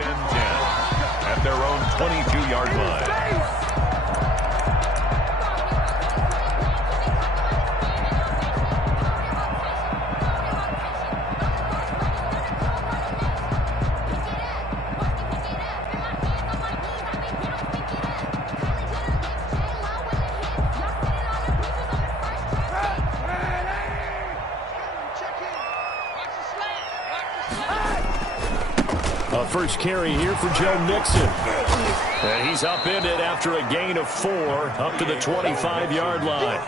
and 10 at their own 22-yard line. First carry here for Joe Mixon. And he's upended after a gain of 4 up to the 25-yard line.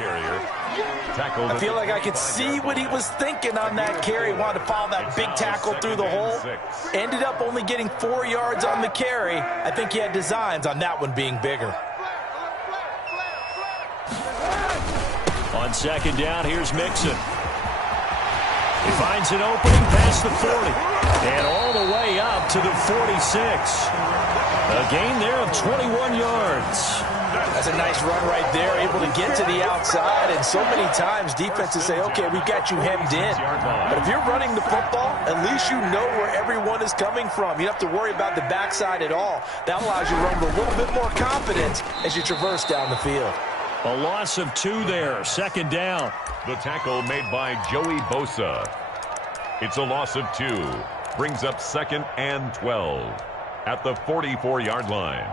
I feel like I could see what he was thinking on that carry. Wanted to follow that big tackle through the hole. Ended up only getting 4 yards on the carry. I think he had designs on that one being bigger. On second down, here's Mixon. He finds an opening past the 40. And all the way up to the 46. A gain there of 21 yards. That's a nice run right there, able to get to the outside. And so many times defenses say, okay, we've got you hemmed in. But if you're running the football, at least you know where everyone is coming from. You don't have to worry about the backside at all. That allows you to run with a little bit more confidence as you traverse down the field. A loss of 2 there, second down. The tackle made by Joey Bosa. It's a loss of 2. Brings up 2nd and 12 at the 44-yard line.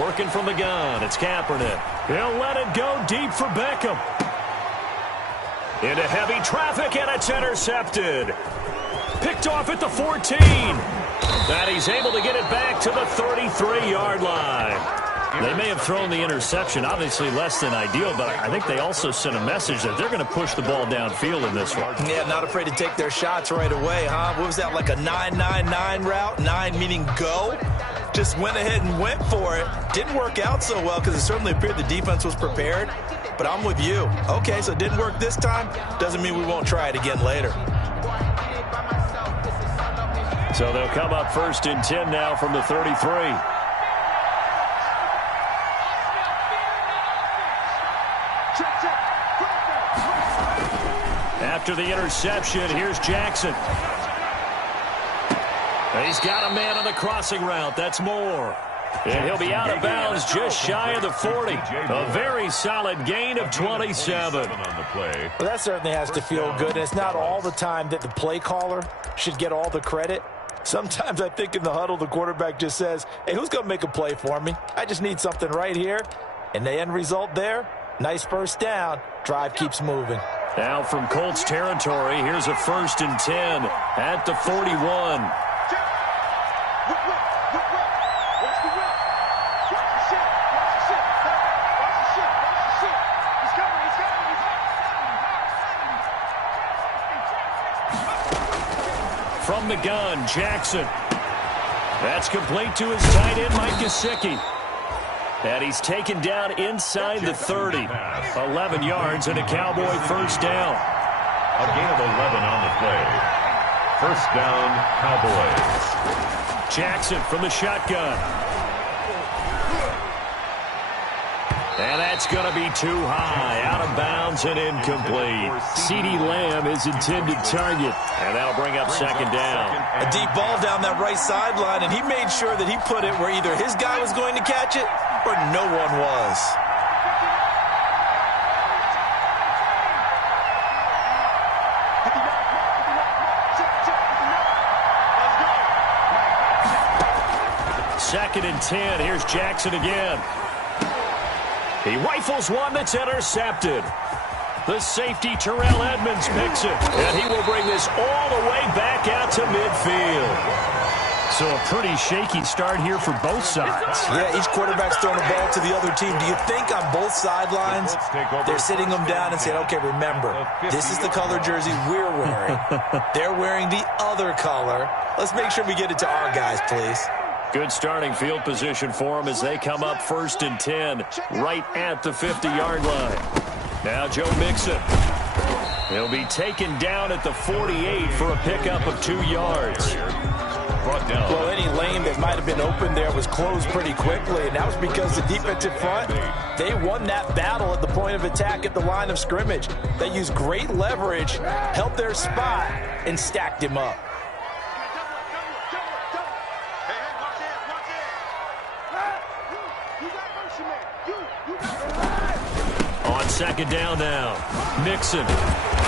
Working from the gun, it's Kaepernick. He'll let it go deep for Beckham. Into heavy traffic, and it's intercepted. Picked off at the 14. And he's able to get it back to the 33-yard line. They may have thrown the interception, obviously less than ideal, but I think they also sent a message that they're going to push the ball downfield in this one. Yeah, not afraid to take their shots right away, huh? What was that, like a 9-9-9 route? 9 meaning go? Just went ahead and went for it. Didn't work out so well because it certainly appeared the defense was prepared. But I'm with you. Okay, so it didn't work this time. Doesn't mean we won't try it again later. So they'll come up 1st and 10 now from the 33. After the interception, here's Jackson. He's got a man on the crossing route. That's Moore. And he'll be out of bounds just shy of the 40. A very solid gain of 27. Well, that certainly has to feel good. And it's not all the time that the play caller should get all the credit. Sometimes I think in the huddle, the quarterback just says, hey, who's going to make a play for me? I just need something right here. And the end result there, nice first down. Drive keeps moving. Now from Colts territory, here's a 1st and 10 at the 41. From the gun, Jackson. That's complete to his tight end, Mike Gesicki. And he's taken down inside the 30. 11 yards and a Cowboy first down. A gain of 11 on the play. First down, Cowboys. Jackson from the shotgun. And that's going to be too high. Out of bounds and incomplete. CeeDee Lamb is intended target. And that'll bring up second down. A deep ball down that right sideline, and he made sure that he put it where either his guy was going to catch it or no one was. Second and 10. Here's Jackson again. He rifles one that's intercepted. The safety, Terrell Edmonds, picks it. And he will bring this all the way back out to midfield. So a pretty shaky start here for both sides. Yeah, each quarterback's throwing a ball to the other team. Do you think on both sidelines they're sitting them down and saying, okay, remember, this is the color jersey we're wearing. They're wearing the other color. Let's make sure we get it to our guys, please. Good starting field position for them as they come up 1st and 10 right at the 50-yard line. Now Joe Mixon. He'll be taken down at the 48 for a pickup of 2 yards. Well, any lane that might have been open there was closed pretty quickly, and that was because the defensive front, they won that battle at the point of attack at the line of scrimmage. They used great leverage, held their spot, and stacked him up. On second down now, Mixon.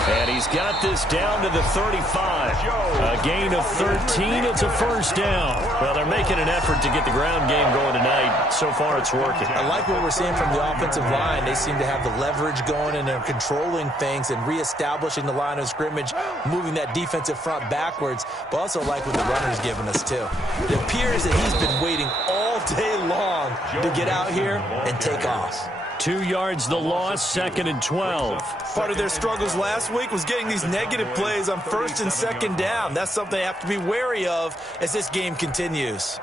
And he's got this down to the 35. A gain of 13. It's a first down. Well, they're making an effort to get the ground game going tonight. So far, it's working. I like what we're seeing from the offensive line. They seem to have the leverage going, and they're controlling things and reestablishing the line of scrimmage, moving that defensive front backwards. But also like what the runner's giving us, too. It appears that he's been waiting all day long to get out here and take off. 2 yards the loss, second and 12. Part of their struggles last week was getting these negative plays on first and second down. That's something they have to be wary of as this game continues.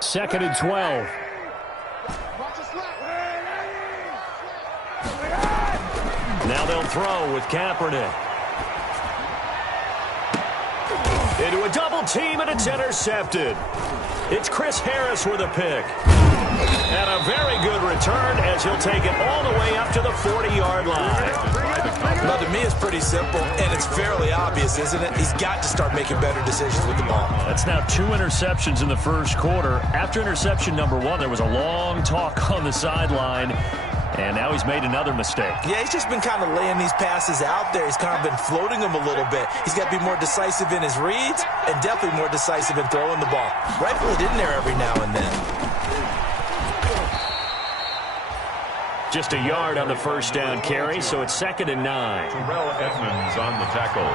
Second and 12. Now they'll throw with Kaepernick. Into a double team, and it's intercepted. It's Chris Harris with a pick. And a very good return as he'll take it all the way up to the 40-yard line. Well, to me, it's pretty simple, and it's fairly obvious, isn't it? He's got to start making better decisions with the ball. That's now 2 interceptions in the first quarter. After interception number 1, there was a long talk on the sideline. And now he's made another mistake. Yeah, he's just been kind of laying these passes out there. He's kind of been floating them a little bit. He's got to be more decisive in his reads and definitely more decisive in throwing the ball. Rifle it in there every now and then. Just a yard on the first down carry, so it's second and 9. Terrell Edmonds on the tackle.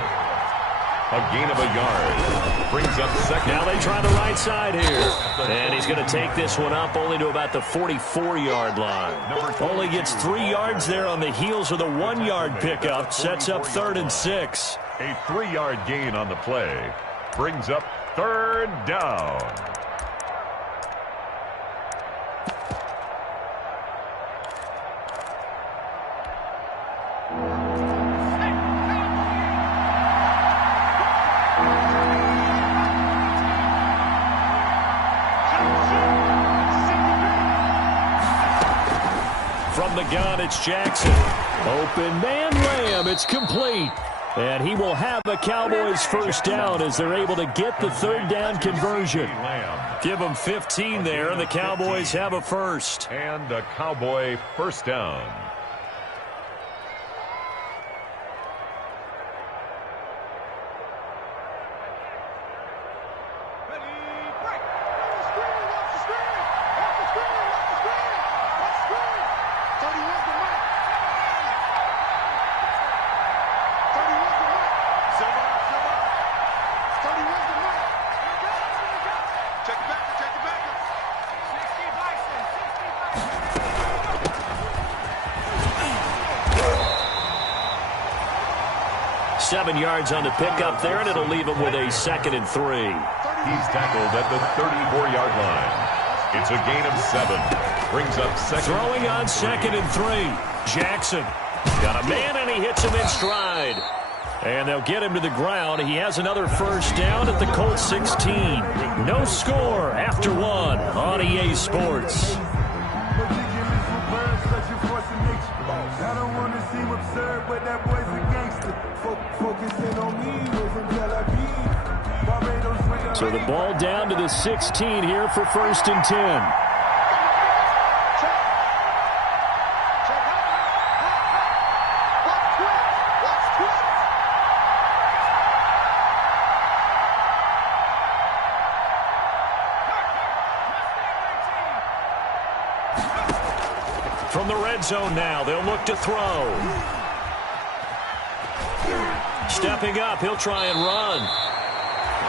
A gain of a yard. Brings up second. Now they try the right side here. And he's going to take this one up only to about the 44-yard line. Only gets 3 yards there on the heels of the 1-yard pickup. Sets up third and 6. A 3-yard gain on the play. Brings up third down. From the gun, it's Jackson. Open man Lamb. It's complete. And he will have a Cowboys first down as they're able to get the third down conversion. Give them 15 there, and the Cowboys have a first. And a Cowboy first down. Yards on the pickup there, and it'll leave him with a second and 3. He's tackled at the 34-yard line. It's a gain of 7. Brings up second. Throwing on second and 3. Jackson got a man, and he hits him in stride. And they'll get him to the ground. He has another first down at the Colts 16. No score after 1 on EA Sports. I don't want to seem absurd, but that boy's a gangster. Focusing on me, so the ball down to the 16 here for first and 10. From the red zone now, they'll look to throw. Stepping up, he'll try and run.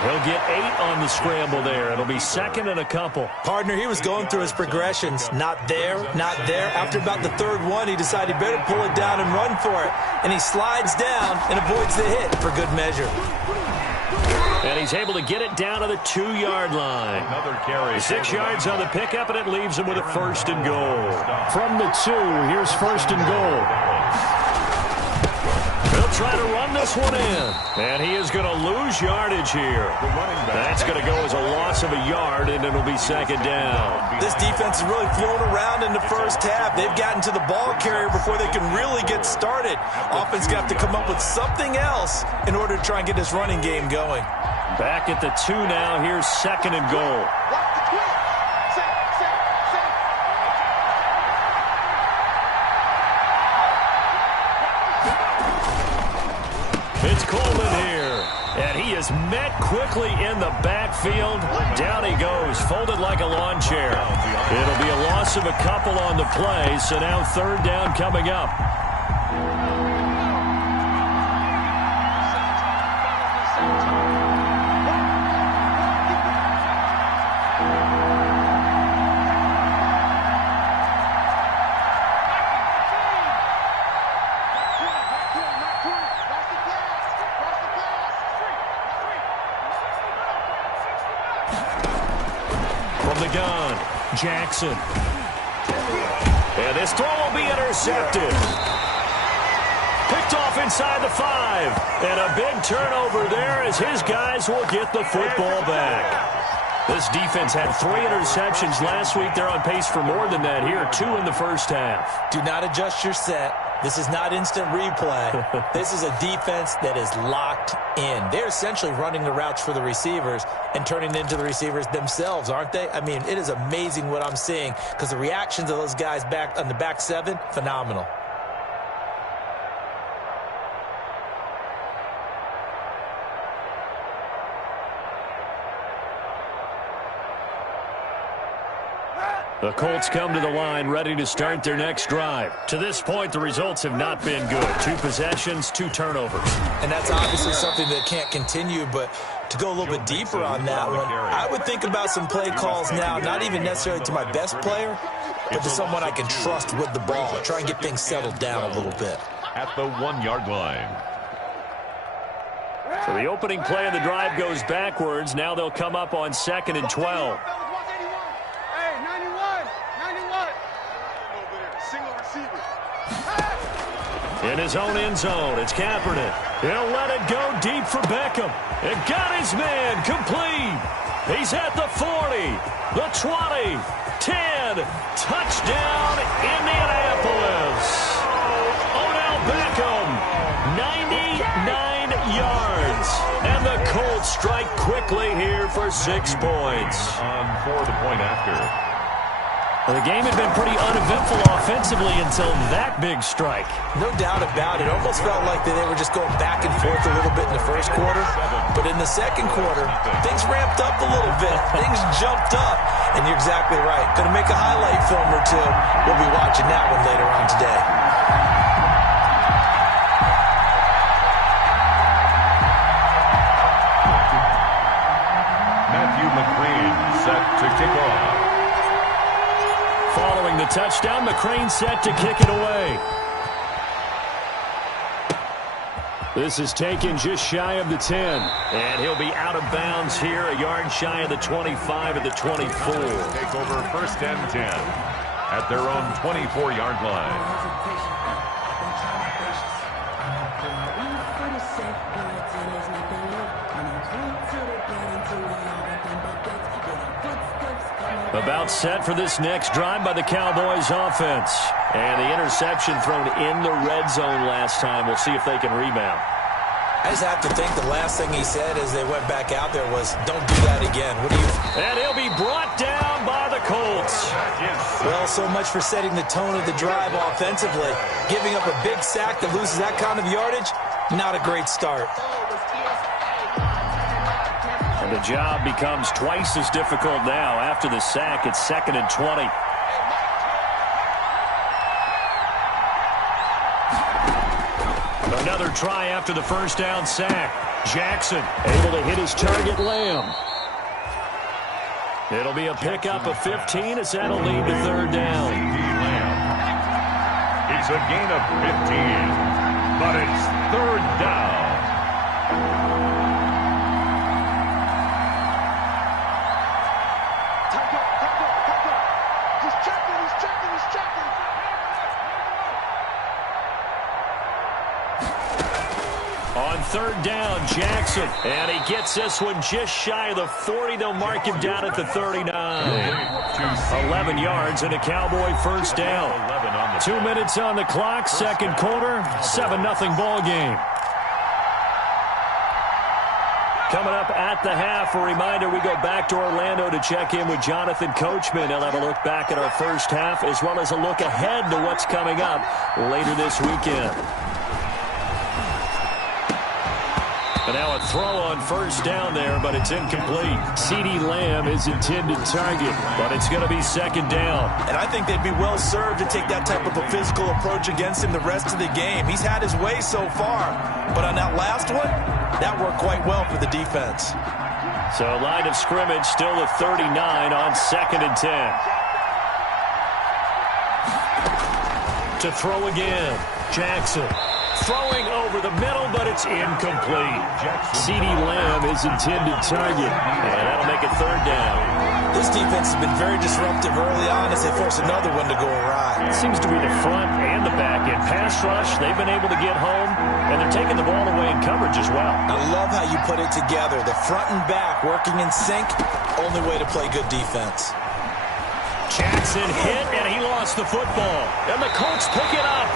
He'll get 8 on the scramble there. It'll be second and a couple. Partner, he was going through his progressions. Not there, not there. After about the third one, he decided he better pull it down and run for it. And he slides down and avoids the hit for good measure. And he's able to get it down to the 2-yard line. Another carry. 6 yards on the pickup, and it leaves him with a 1st and goal. From the 2, here's 1st and goal. They'll try to run this one in. And he is going to lose yardage here. That's going to go as a loss of a yard, and it'll be 2nd down. This defense is really flown around in the first half. They've gotten to the ball carrier before they can really get started. Offense got to come up with something else in order to try and get this running game going. Back at the 2 now. Here's 2nd and goal. It's Coleman here, and he is met quickly in the backfield. Down he goes, folded like a lawn chair. It'll be a loss of a couple on the play, so now 3rd down coming up. Jackson. And this throw will be intercepted. Picked off inside the 5. And a big turnover there as his guys will get the football back. This defense had 3 interceptions last week. They're on pace for more than that here. 2 in the first half. Do not adjust your set. This is not instant replay. This is a defense that is locked in. They're essentially running the routes for the receivers and turning into the receivers themselves, aren't they? I mean, it is amazing what I'm seeing because the reactions of those guys back on the back 7, phenomenal. The Colts come to the line ready to start their next drive. To this point, the results have not been good. 2 possessions, 2 turnovers. And that's obviously something that can't continue, but to go a little bit deeper on that one, I would think about some play calls now, not even necessarily to my best player, but to someone I can trust with the ball. Try and get things settled down a little bit. At the 1-yard line. So the opening play of the drive goes backwards. Now they'll come up on 2nd and 12. In his own end zone, it's Kaepernick. He'll let it go deep for Beckham. It got his man complete. He's at the 40, the 20, 10. Touchdown, Indianapolis. Odell Beckham, 99 yards. And the Colts strike quickly here for 6 points. On for the point after. Well, the game had been pretty uneventful offensively until that big strike. No doubt about it. It almost felt like they were just going back and forth a little bit in the first quarter. But in the second quarter, things ramped up a little bit. Things jumped up. And you're exactly right. Going to make a highlight film or 2. We'll be watching that one later on today. Matthew McCrane set to kick off. Following the touchdown, McCrane set to kick it away. This is taken just shy of the 10. And he'll be out of bounds here, a yard shy of the 25 at the 24. Take over 1st and 10 at their own 24-yard line. About set for this next drive by the Cowboys offense. And the interception thrown in the red zone last time. We'll see if they can rebound. I just have to think the last thing he said as they went back out there was, don't do that again. What do you... And he'll be brought down by the Colts. Well, so much for setting the tone of the drive offensively. Giving up a big sack that loses that kind of yardage, not a great start. And the job becomes twice as difficult now. After the sack, it's 2nd and 20. Another try after the first down sack. Jackson able to hit his target, Lamb. It'll be a pickup of 15 as that'll lead to 3rd down. It's a gain of 15, but it's 3rd down. On third down, Jackson. And he gets this one just shy of the 40. They'll mark him down at the 39. 11 yards and a Cowboy first down. 2 minutes on the clock, second quarter, 7-0 ball game. Coming up at the half, a reminder, we go back to Orlando to check in with Jonathan Coachman. He'll have a look back at our first half as well as a look ahead to what's coming up later this weekend. And now a throw on first down there, but it's incomplete. CeeDee Lamb is intended target, but it's going to be second down. And I think they'd be well served to take that type of a physical approach against him the rest of the game. He's had his way so far, but on that last one, that worked quite well for the defense. So line of scrimmage still the 39 on 2nd and 10. To throw again, Jackson. Throwing over the middle, but it's incomplete. CeeDee Lamb is intended target, and that'll make it third down. This defense has been very disruptive early on as they force another one to go awry. It seems to be the front and the back end. Pass rush, they've been able to get home, and they're taking the ball away in coverage as well. I love how you put it together. The front and back working in sync, only way to play good defense. Jackson hit, and he lost the football. And the Colts pick it up.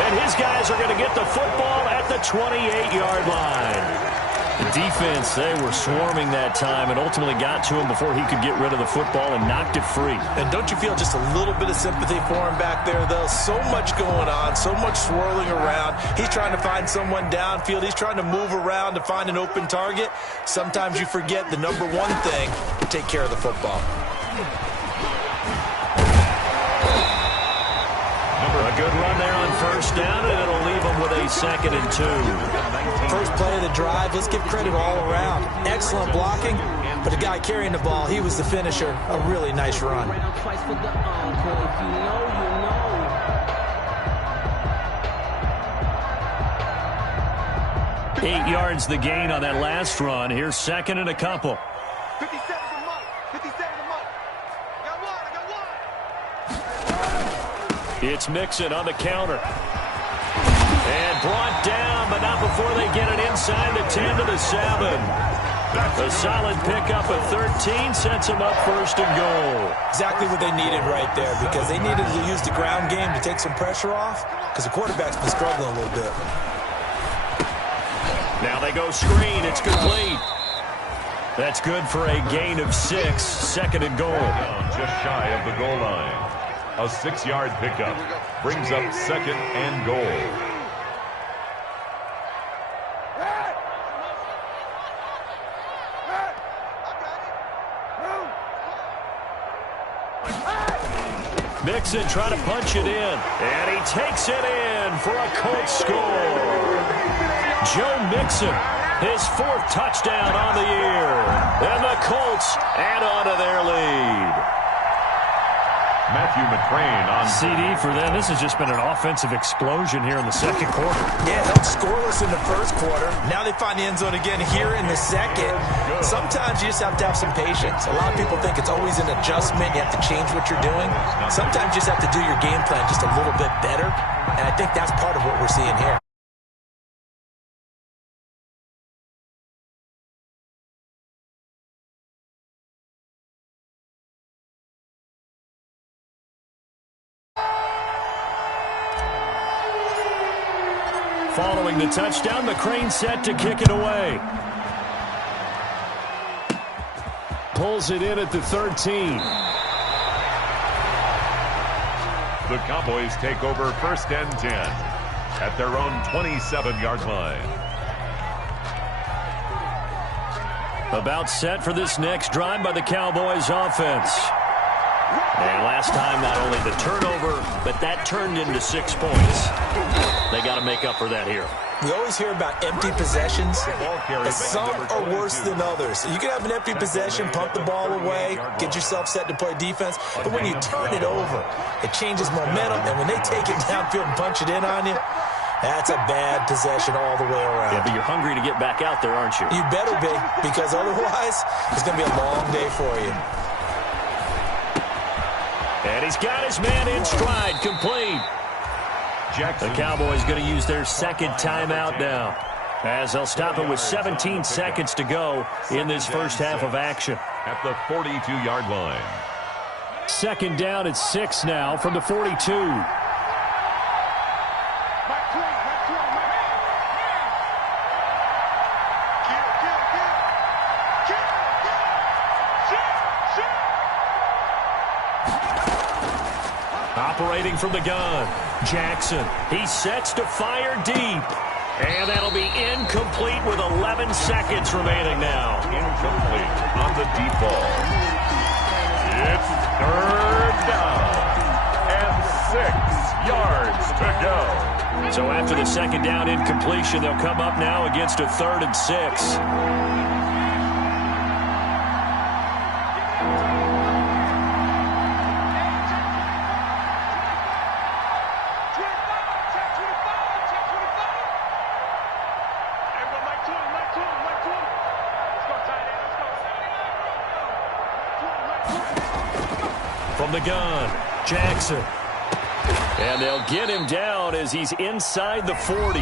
And his guys are going to get the football at the 28-yard line. The defense, they were swarming that time and ultimately got to him before he could get rid of the football and knocked it free. And don't you feel just a little bit of sympathy for him back there, though? So much going on, so much swirling around. He's trying to find someone downfield. He's trying to move around to find an open target. Sometimes you forget the number one thing, take care of the football. A good run there on first down, and it'll leave them with a 2nd and 2. First play of the drive, let's give credit all around. Excellent blocking, but the guy carrying the ball, he was the finisher. A really nice run. 8 yards the gain on that last run. Here's 2nd and a couple. 57 a month. 57 a month. I got one. It's Mixon on the counter. And brought down, but not before they get it inside the 10 to the 7. A solid pickup of 13 sets them up 1st and goal. Exactly what they needed right there, because they needed to use the ground game to take some pressure off, because the quarterback's been struggling a little bit. Now they go screen. It's complete. That's good for a gain of 6. 2nd and goal. Just shy of the goal line. A 6-yard pickup brings up 2nd and goal. Mixon trying to punch it in. And he takes it in for a Colts score. Joe Mixon, his 4th touchdown on the year. And the Colts add on to their lead. Matthew McCrane on CD for them. This has just been an offensive explosion here in the 2nd quarter. Yeah, held scoreless in the 1st quarter. Now they find the end zone again here in the 2nd. Sometimes you just have to have some patience. A lot of people think it's always an adjustment. You have to change what you're doing. Sometimes you just have to do your game plan just a little bit better. And I think that's part of what we're seeing here. Following the touchdown, McCrane set to kick it away. Pulls it in at the 13. The Cowboys take over 1st and 10 at their own 27-yard line. About set for this next drive by the Cowboys offense. And last time, not only the turnover, but that turned into 6 points. They got to make up for that here. We always hear about empty possessions, but some are worse than others. You can have an empty possession, pump the ball away, get yourself set to play defense, but when you turn it over, it changes momentum, and when they take it downfield and punch it in on you, that's a bad possession all the way around. Yeah, but you're hungry to get back out there, aren't you? You better be, because otherwise, it's going to be a long day for you. And he's got his man in stride, complete. Jackson. The Cowboys going to use their 2nd timeout now. as they'll stop it with 17 seconds to go in this first half of action. At the 42-yard line. Second down at 6 now from the 42. Operating from the gun, Jackson. He sets to fire deep. And that'll be incomplete with 11 seconds remaining now. Incomplete on the deep ball. It's third down. And 6 yards to go. So after the second down incompletion, they'll come up now against a 3rd and 6. From the gun, Jackson. And they'll get him down as he's inside the 40.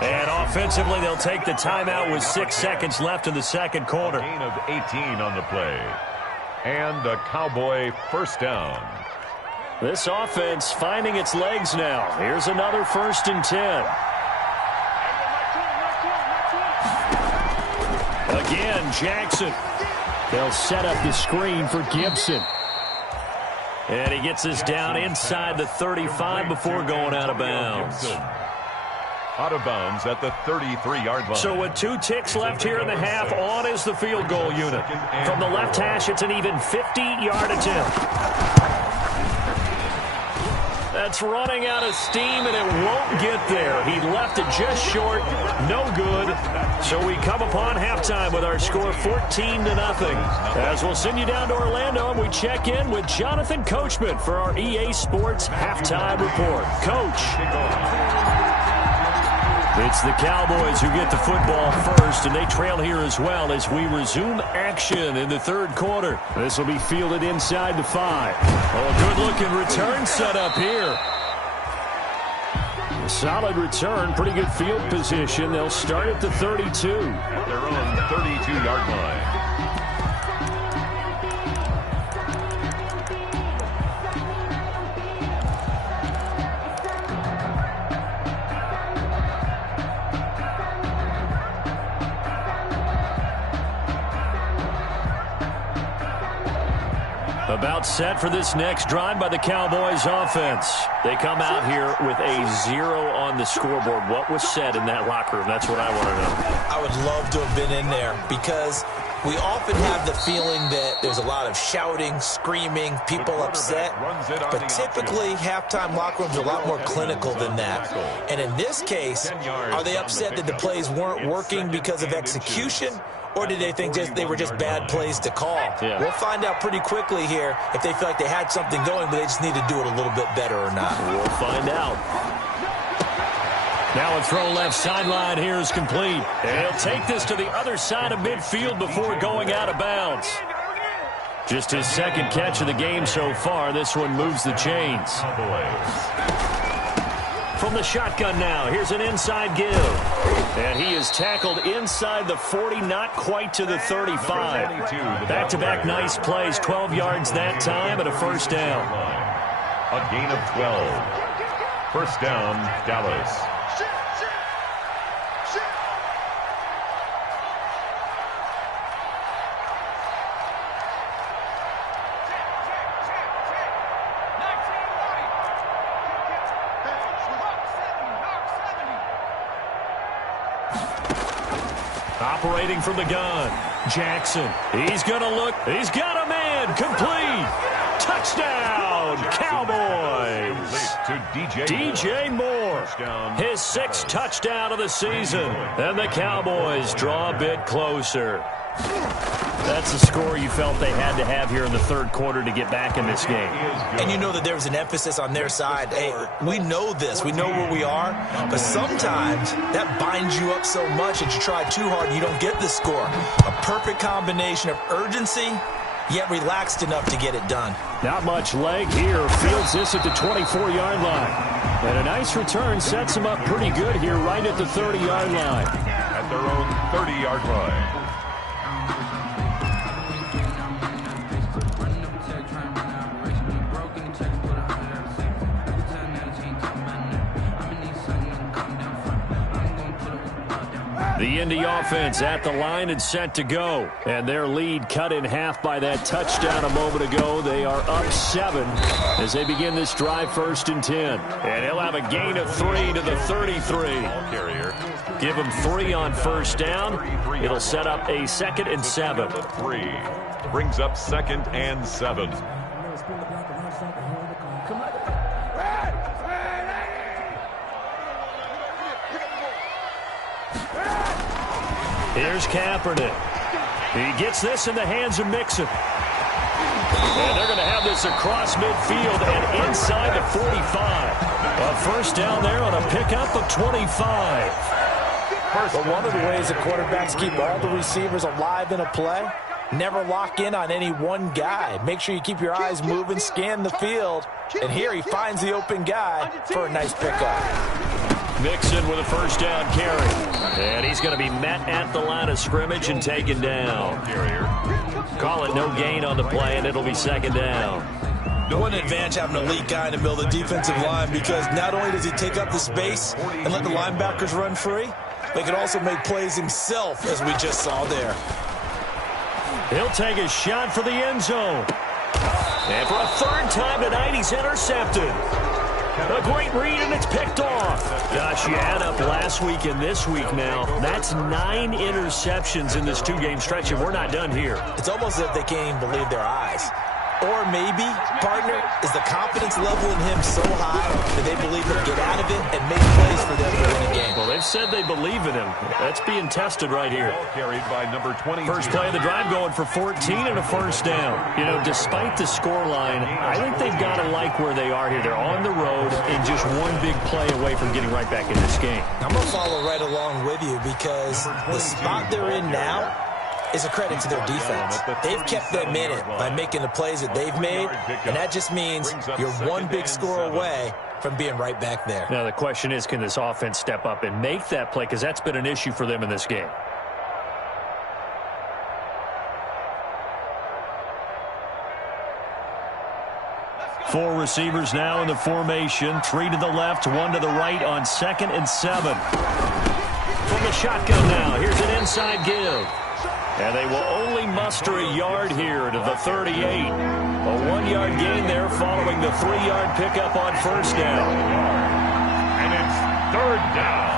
And offensively, they'll take the timeout with 6 seconds left in the second quarter. A gain of 18 on the play. And a Cowboy first down. This offense finding its legs now. Here's another 1st and 10. Again, Jackson. They'll set up the screen for Gibson. And he gets us down inside the 35 before going out of bounds. Out of bounds at the 33-yard line. So with 2 ticks left here in the half, on is the field goal unit. From the left hash, it's an even 50-yard attempt. That's running out of steam, and it won't get there. He left it just short. No good. So we come upon halftime with our score 14-0. As we'll send you down to Orlando, and we check in with Jonathan Coachman for our EA Sports Halftime Report. Coach. It's the Cowboys who get the football first, and they trail here as well as we resume action in the third quarter. This will be fielded inside the 5. Oh, good-looking return set up here. Solid return, pretty good field position. They'll start at the 32. At their own 32-yard line. About set for this next drive by the Cowboys offense. They come out here with a 0 on the scoreboard. What was said in that locker room? That's what I want to know. I would love to have been in there because we often have the feeling that there's a lot of shouting, screaming, people upset. But typically, halftime locker rooms are a lot more clinical than that. And in this case, are they upset that the plays weren't working because of execution? Or did they think they were just bad plays to call? Yeah. We'll find out pretty quickly here if they feel like they had something going, but they just need to do it a little bit better or not. We'll find out. Now a throw left sideline here is complete. And he'll take this to the other side of midfield before going out of bounds. Just his second catch of the game so far. This one moves the chains. From the shotgun now, here's an inside give. And he is tackled inside the 40, not quite to the 35. Back-to-back nice plays, 12 yards that time, and a first down. A gain of 12. First down, Dallas. Operating from the gun, Jackson. He's going to look. He's got a man. Complete. Touchdown, Cowboys. To DJ Moore. His 6th touchdown of the season. And the Cowboys draw a bit closer. That's the score you felt they had to have here in the third quarter to get back in this game. And you know that there was an emphasis on their side. Hey, we know this. We know where we are. But sometimes that binds you up so much that you try too hard and you don't get the score. A perfect combination of urgency, yet relaxed enough to get it done. Not much leg here. Fields this at the 24-yard line. And a nice return sets him up pretty good here right at the 30-yard line. at their own 30-yard line. The Indy offense at the line and set to go. And their lead cut in half by that touchdown a moment ago. They are up 7 as they begin this drive 1st and 10. And he'll have a gain of 3 to the 33. Give him 3 on 1st down. It'll set up a 2nd and 7. 3 brings up 2nd and 7. Here's Kaepernick. He gets this in the hands of Mixon. And they're going to have this across midfield and inside the 45. A 1st down there on a pickup of 25. But one of the ways that quarterbacks keep all the receivers alive in a play, never lock in on any one guy. Make sure you keep your eyes moving, scan the field. And here he finds the open guy for a nice pickup. Mixon with a 1st down carry. And he's going to be met at the line of scrimmage and taken down. Call it no gain on the play, and it'll be 2nd down. What an advantage having a elite guy in the middle of the defensive line, because not only does he take up the space and let the linebackers run free, they can also make plays himself, as we just saw there. He'll take a shot for the end zone. And for a 3rd time tonight, he's intercepted. A great read, and it's picked off. Gosh, you add up last week and this week now. That's 9 interceptions in this 2-game stretch, and we're not done here. It's almost as if they can't even believe their eyes. Or maybe, partner, is the confidence level in him so high that they believe he'll get out of it and make plays for them to win a game. Well, they've said they believe in him. That's being tested right here. Carried by number 20. First play of the drive going for 14 and a 1st down. You know, despite the scoreline, I think they've got to like where they are here. They're on the road and just one big play away from getting right back in this game. I'm going to follow right along with you, because the spot they're in now is a credit to their defense. They've kept them in it by making the plays that they've made, and that just means you're one big score away from being right back there. Now, the question is, can this offense step up and make that play? Because that's been an issue for them in this game. Four receivers now in the formation. 3 to the left, 1 to the right on 2nd and 7. From the shotgun now, here's an inside give. And they will only muster a yard here to the 38. A 1-yard gain there following the 3-yard pickup on 1st down. And it's 3rd down.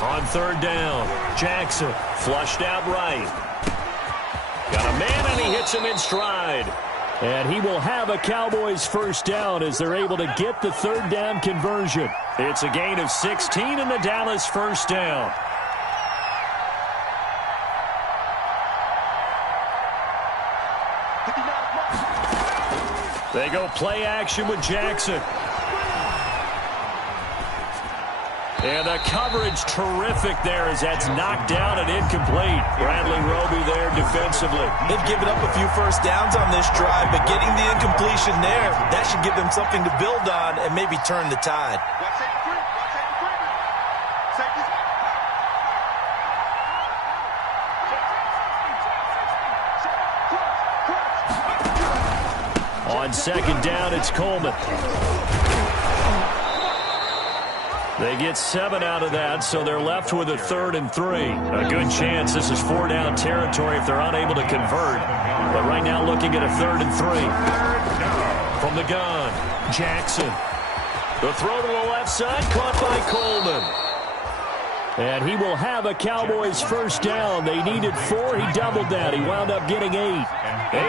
On 3rd down, Jackson flushed out right. Got a man, and he hits him in stride. And he will have a Cowboys 1st down as they're able to get the 3rd down conversion. It's a gain of 16 and the Dallas 1st down. They go play action with Jackson. And the coverage terrific there as that's knocked down and incomplete. Bradley Roby there defensively. They've given up a few 1st downs on this drive, but getting the incompletion there, that should give them something to build on and maybe turn the tide. On 2nd down, it's Coleman. They get 7 out of that, so they're left with a 3rd and 3. A good chance this is 4-down territory if they're unable to convert. But right now looking at a 3rd and 3. From the gun, Jackson. The throw to the left side, caught by Coleman. And he will have a Cowboys 1st down. They needed 4. He doubled that. He wound up getting 8.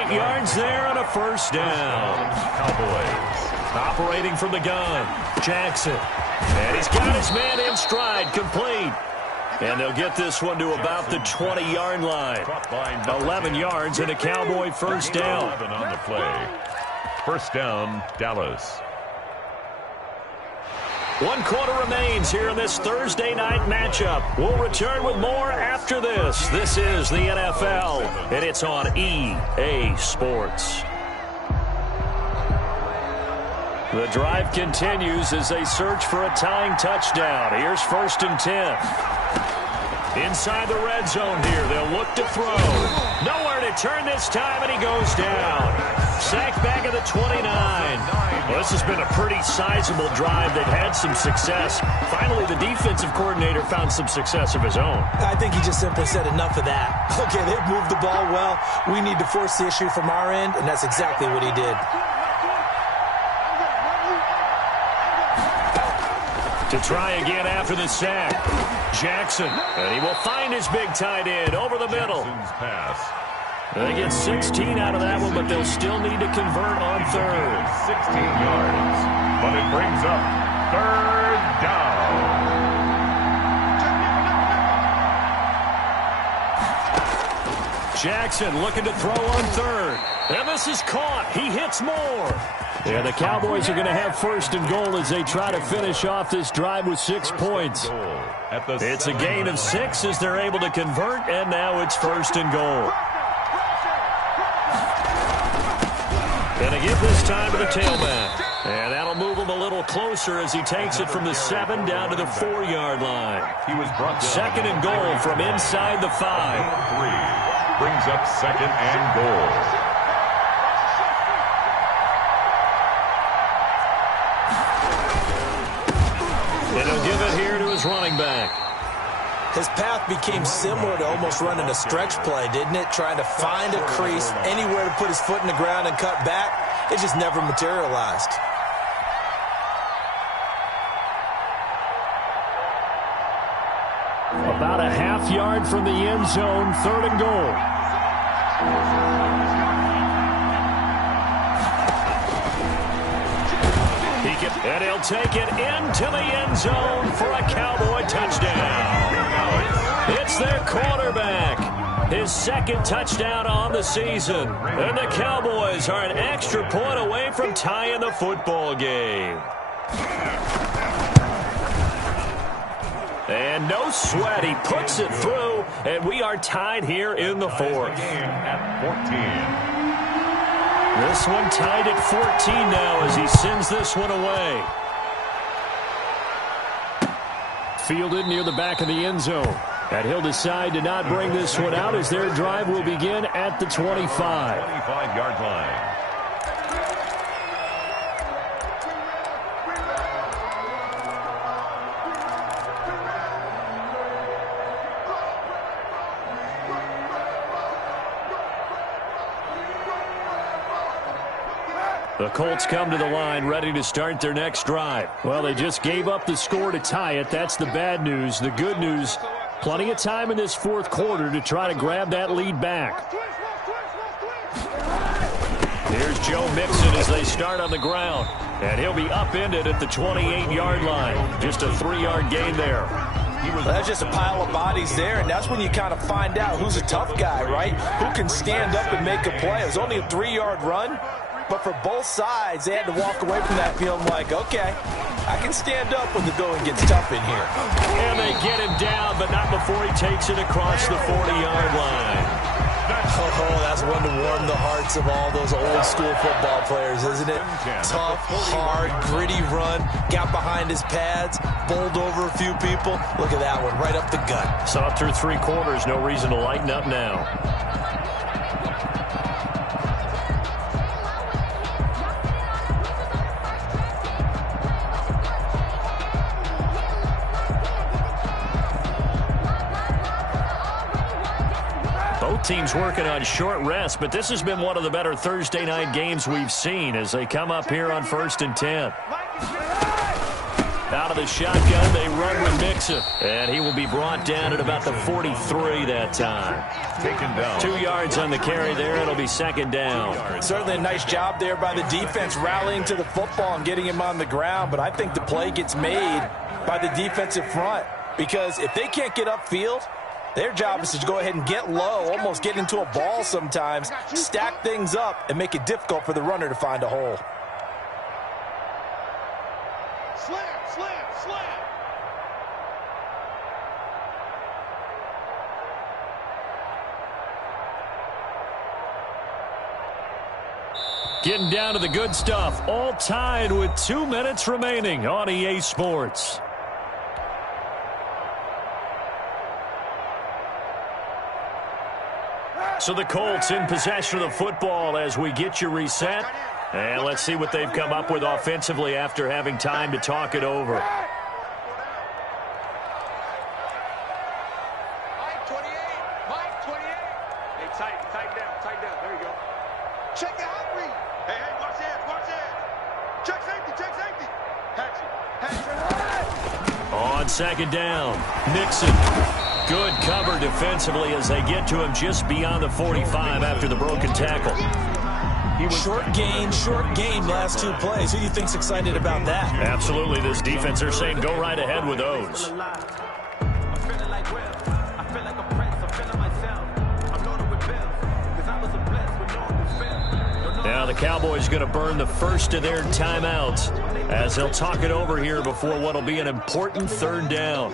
8 yards there and a 1st down. Cowboys. Operating from the gun, Jackson. And he's got his man in stride, complete. And they'll get this one to about the 20-yard line. 11 yards and a Cowboy 1st down. 11 on the play. 1st down, Dallas. 1 quarter remains here in this Thursday night matchup. We'll return with more after this. This is the NFL, and it's on EA Sports. The drive continues as they search for a tying touchdown. Here's 1st and 10. Inside the red zone here. They'll look to throw. Nowhere to turn this time, and he goes down. Sacked back at the 29. Well, this has been a pretty sizable drive. They've had some success. Finally, the defensive coordinator found some success of his own. I think he just simply said enough of that. Okay, they've moved the ball well. We need to force the issue from our end, and that's exactly what he did. To try again after the sack. Jackson, and he will find his big tight end over the middle. Pass. They get 16 out of that one, but they'll still need to convert on third. 16 yards, but it brings up 3rd down. Jackson looking to throw on third. And this is caught. He hits more. Yeah, the Cowboys are going to have 1st and goal as they try to finish off this drive with 6 points. It's a gain of 6 as they're able to convert, and now it's 1st and goal. And again this time to the tailback. And that'll move him a little closer as he takes it from the 7 down to the 4-yard line. He was brought down. 2nd and goal from inside the 5. 3 brings up 2nd and goal. And he'll give it here to his running back. His path became similar to almost running a stretch play, didn't it? Trying to find a crease, anywhere to put his foot in the ground and cut back. It just never materialized. About a half-yard from the end zone, 3rd and goal. And he'll take it into the end zone for a Cowboy touchdown. It's their quarterback. His 2nd touchdown on the season. And the Cowboys are an extra point away from tying the football game. And no sweat. He puts it through, and we are tied here in the 4th. At 14. This one tied at 14 now as he sends this one away. Fielded near the back of the end zone. And he'll decide to not bring this one out as their drive will begin at the 25. 25-yard line. The Colts come to the line ready to start their next drive. Well, they just gave up the score to tie it. That's the bad news. The good news, plenty of time in this 4th quarter to try to grab that lead back. Here's Joe Mixon as they start on the ground. And he'll be upended at the 28-yard line. Just a 3-yard gain there. That's just a pile of bodies there, and that's when you kind of find out who's a tough guy, right? Who can stand up and make a play. It was only a 3-yard run. But for both sides, they had to walk away from that feeling like, okay, I can stand up when the going gets tough in here. And they get him down, but not before he takes it across the 40-yard line. Oh, that's one to warm the hearts of all those old school football players, isn't it? Tough, hard, gritty run, got behind his pads, bowled over a few people. Look at that one, right up the gut. So through 3 quarters, no reason to lighten up now. Teams working on short rest, but this has been one of the better Thursday night games we've seen as they come up here on 1st and 10. Out of the shotgun, they run with Mixon, and he will be brought down at about the 43 that time. Taken down. 2 yards on the carry there. It'll be 2nd down. Certainly a nice job there by the defense rallying to the football and getting him on the ground, but I think the play gets made by the defensive front because if they can't get upfield, their job is to go ahead and get low, almost get into a ball sometimes, stack things up, and make it difficult for the runner to find a hole. Slam, slam, slam. Getting down to the good stuff. All tied with 2 minutes remaining on EA Sports. So the Colts in possession of the football as we get you reset. And let's see what they've come up with offensively after having time to talk it over. Mike 28. Mike 28. Hey, tighten down. There you go. Check the hot read. Hey, watch this. Check safety. Hatch it. On second down, Mixon. Good cover defensively as they get to him just beyond the 45 after the broken tackle. Short gain last 2 plays. Who do you think's excited about that? Absolutely. This defense, they're saying go right ahead with those. Now the Cowboys going to burn the first of their timeouts as they'll talk it over here before what will be an important third down.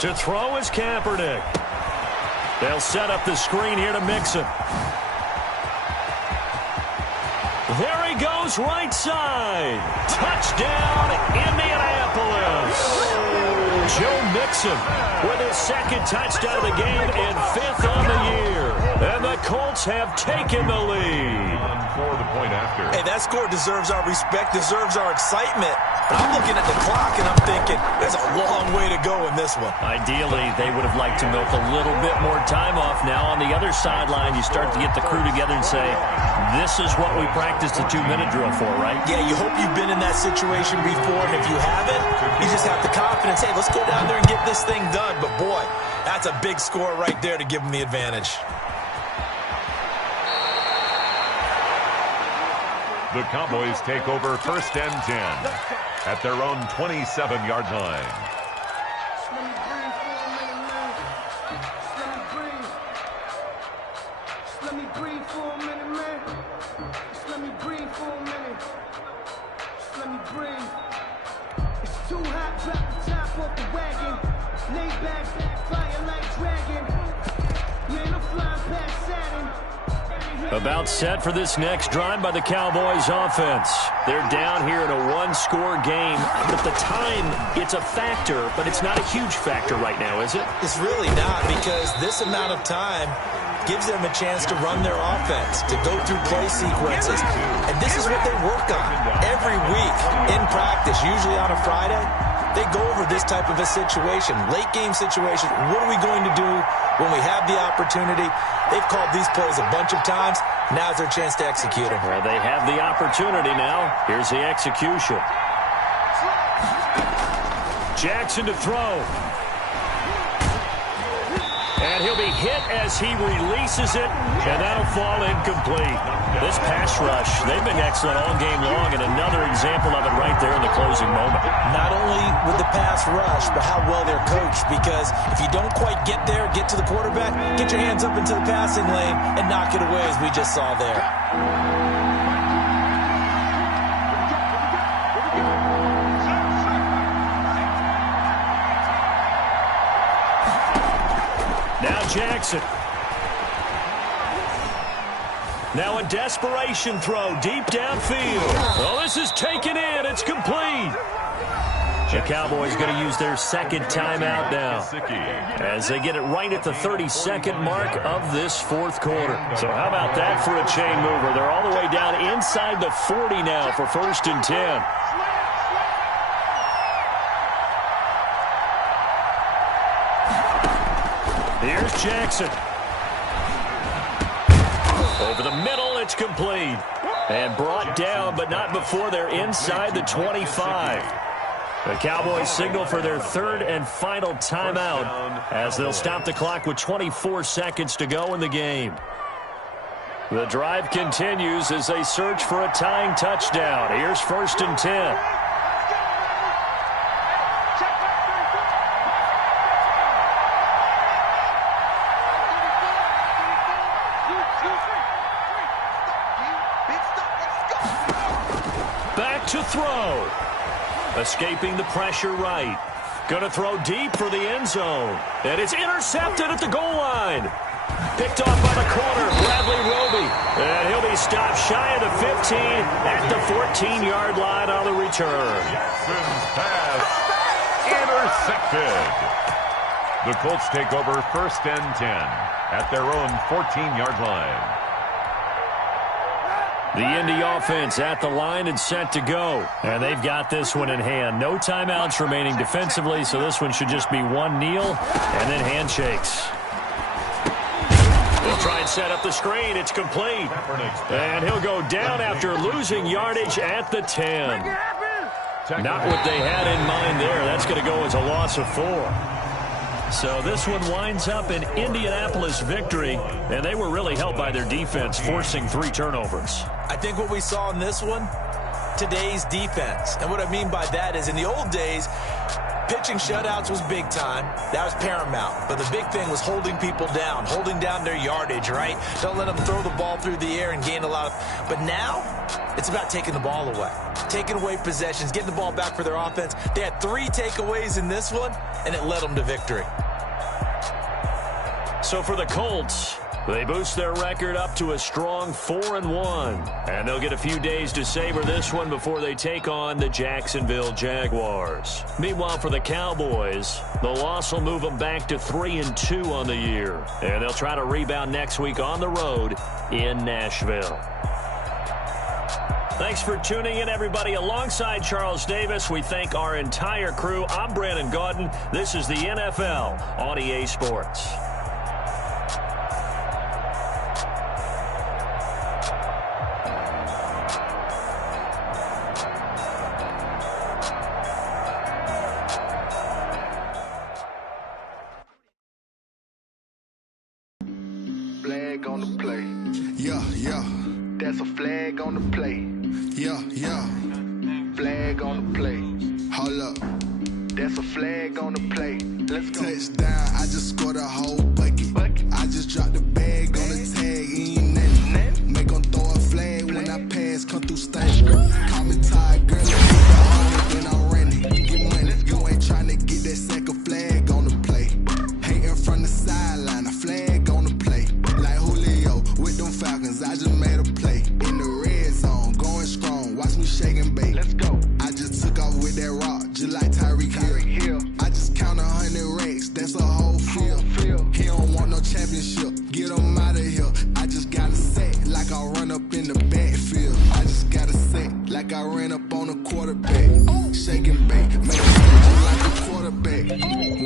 To throw is Kaepernick. They'll set up the screen here to Mixon. There he goes, right side. Touchdown, Indianapolis. Joe Mixon with his second touchdown of the game and 5th on the year. And the Colts have taken the lead. For the point after. Hey, that score deserves our respect, deserves our excitement. But I'm looking at the clock, and I'm thinking, there's a long way to go in this one. Ideally, they would have liked to milk a little bit more time off. Now, on the other sideline, you start to get the crew together and say, this is what we practiced the 2-minute drill for, right? Yeah, you hope you've been in that situation before, and if you haven't, you just have the confidence, hey, let's go down there and get this thing done. But, boy, that's a big score right there to give them the advantage. The Cowboys take over 1st and 10 at their own 27-yard line. Let me breathe for a minute, man. Just let me breathe for a minute. Just let me breathe. It's too hot, drop the top off the wagon. Lay back, fire like dragon. Man, I'm flying past Saturn. About set for this next drive by the Cowboys offense. They're down here in a 1-score game. At the time, it's a factor, but it's not a huge factor right now, is it? It's really not, because this amount of time gives them a chance to run their offense, to go through play sequences. And this is what they work on every week in practice, usually on a Friday. They go over this type of a situation, late game situation. What are we going to do when we have the opportunity? They've called these plays a bunch of times. Now's their chance to execute them. Well, they have the opportunity now. Here's the execution. Jackson to throw. And he'll be hit as he releases it, and that'll fall incomplete. This pass rush, they've been excellent all game long, and another example of it right there in the closing moment. Not only with the pass rush, but how well they're coached, because if you don't quite get there, get to the quarterback, get your hands up into the passing lane and knock it away, as we just saw there. Jackson. Now a desperation throw deep downfield. Oh, this is taken in. It's complete. The Cowboys going to use their second timeout now as they get it right at the 32nd mark of this 4th quarter. So how about that for a chain mover? They're all the way down inside the 40 now for 1st and 10. Here's Jackson. Over the middle, it's complete. And brought down, but not before they're inside the 25. The Cowboys signal for their third and final timeout as they'll stop the clock with 24 seconds to go in the game. The drive continues as they search for a tying touchdown. Here's 1st and 10. Back to throw. Escaping the pressure right. Going to throw deep for the end zone. And it's intercepted at the goal line. Picked off by the corner, Bradley Roby. And he'll be stopped shy of the 15 at the 14-yard line on the return. Jackson's pass intercepted. The Colts take over 1st and 10 at their own 14-yard line. The Indy offense at the line and set to go. And they've got this one in hand. No timeouts remaining defensively, so this one should just be one kneel and then handshakes. They'll try and set up the screen. It's complete. And he'll go down after losing yardage at the 10. Not what they had in mind there. That's going to go as a loss of 4. So this one winds up an Indianapolis victory, and they were really helped by their defense, forcing 3 turnovers. I think what we saw in this one, today's defense. And what I mean by that is in the old days, pitching shutouts was big time. That was paramount. But the big thing was holding people down, holding down their yardage, right? Don't let them throw the ball through the air and gain a lot of... But now, it's about taking the ball away. Taking away possessions, getting the ball back for their offense. They had 3 takeaways in this one, and it led them to victory. So for the Colts, they boost their record up to a strong 4-1. And they'll get a few days to savor this one before they take on the Jacksonville Jaguars. Meanwhile, for the Cowboys, the loss will move them back to 3-2 on the year. And they'll try to rebound next week on the road in Nashville. Thanks for tuning in, everybody. Alongside Charles Davis, we thank our entire crew. I'm Brandon Gaudin. This is the NFL on EA Sports. Flag on the play. Yeah, yeah. That's a flag on the play. Yeah, yeah. Flag on the play. Hold up. That's a flag on the play. Let's go. Touchdown, I just scored a whole bucket. I just dropped the bag on the tag, ain't nothing. Make them throw a flag when I pass, come through stage. Call me tired, girl, let's get the hundred, then I'm running. Get money, you ain't trying to get that second flag on the play. Hating from the sideline, a flag on the play. Like Julio with them Falcons, I just made a play. In the red zone, going strong, watch me shake and bake. Let's go. I just took off with that rock, just like Tyreek Hill. I just count 100 racks, that's a whole field. He don't want no championship, get him out of here. I just gotta say, like I run up in the backfield. I just gotta say, like I ran up on a quarterback. Shake and bake, make it just like a quarterback.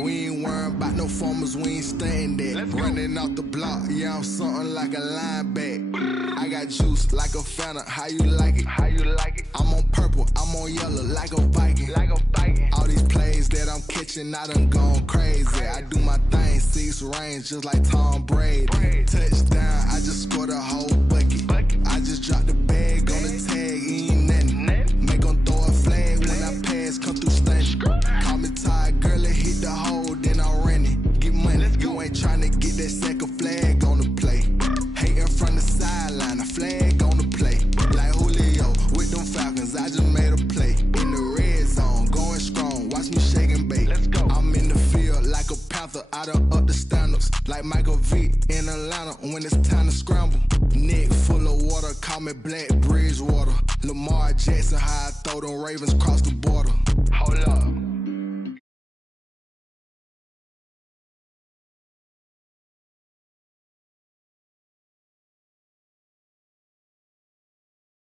We ain't worrying about no formers, we ain't staying there. Running off the block, yeah, I'm something like a linebacker. I got juice like a Fanta, how you like it? How you like it? I'm on purple, I'm on yellow, like a Viking. Like a Viking. All these plays that I'm catching, I done gone crazy. I do my thing, 6 range, just like Tom Brady. Touchdown, I just scored a whole bucket. I just dropped the bag on the tag, ain't nothing. Make them throw a flag when I pass, come through stunning. Call me tired, girl, it hit the hole, then I'm running. Get money, you ain't trying to get that second flag on the play. Hating from the sideline, a flag on the play. Like Julio with them Falcons, I just made a play. In the red zone, going strong, watch me shake and bake. Let's go. I'm in the field like a Panther, I done up the standards. Like Michael Vick in Atlanta when it's time to scramble. Neck full of water, call me Black Bridgewater. Lamar Jackson, how I throw them Ravens cross the border. Hold up.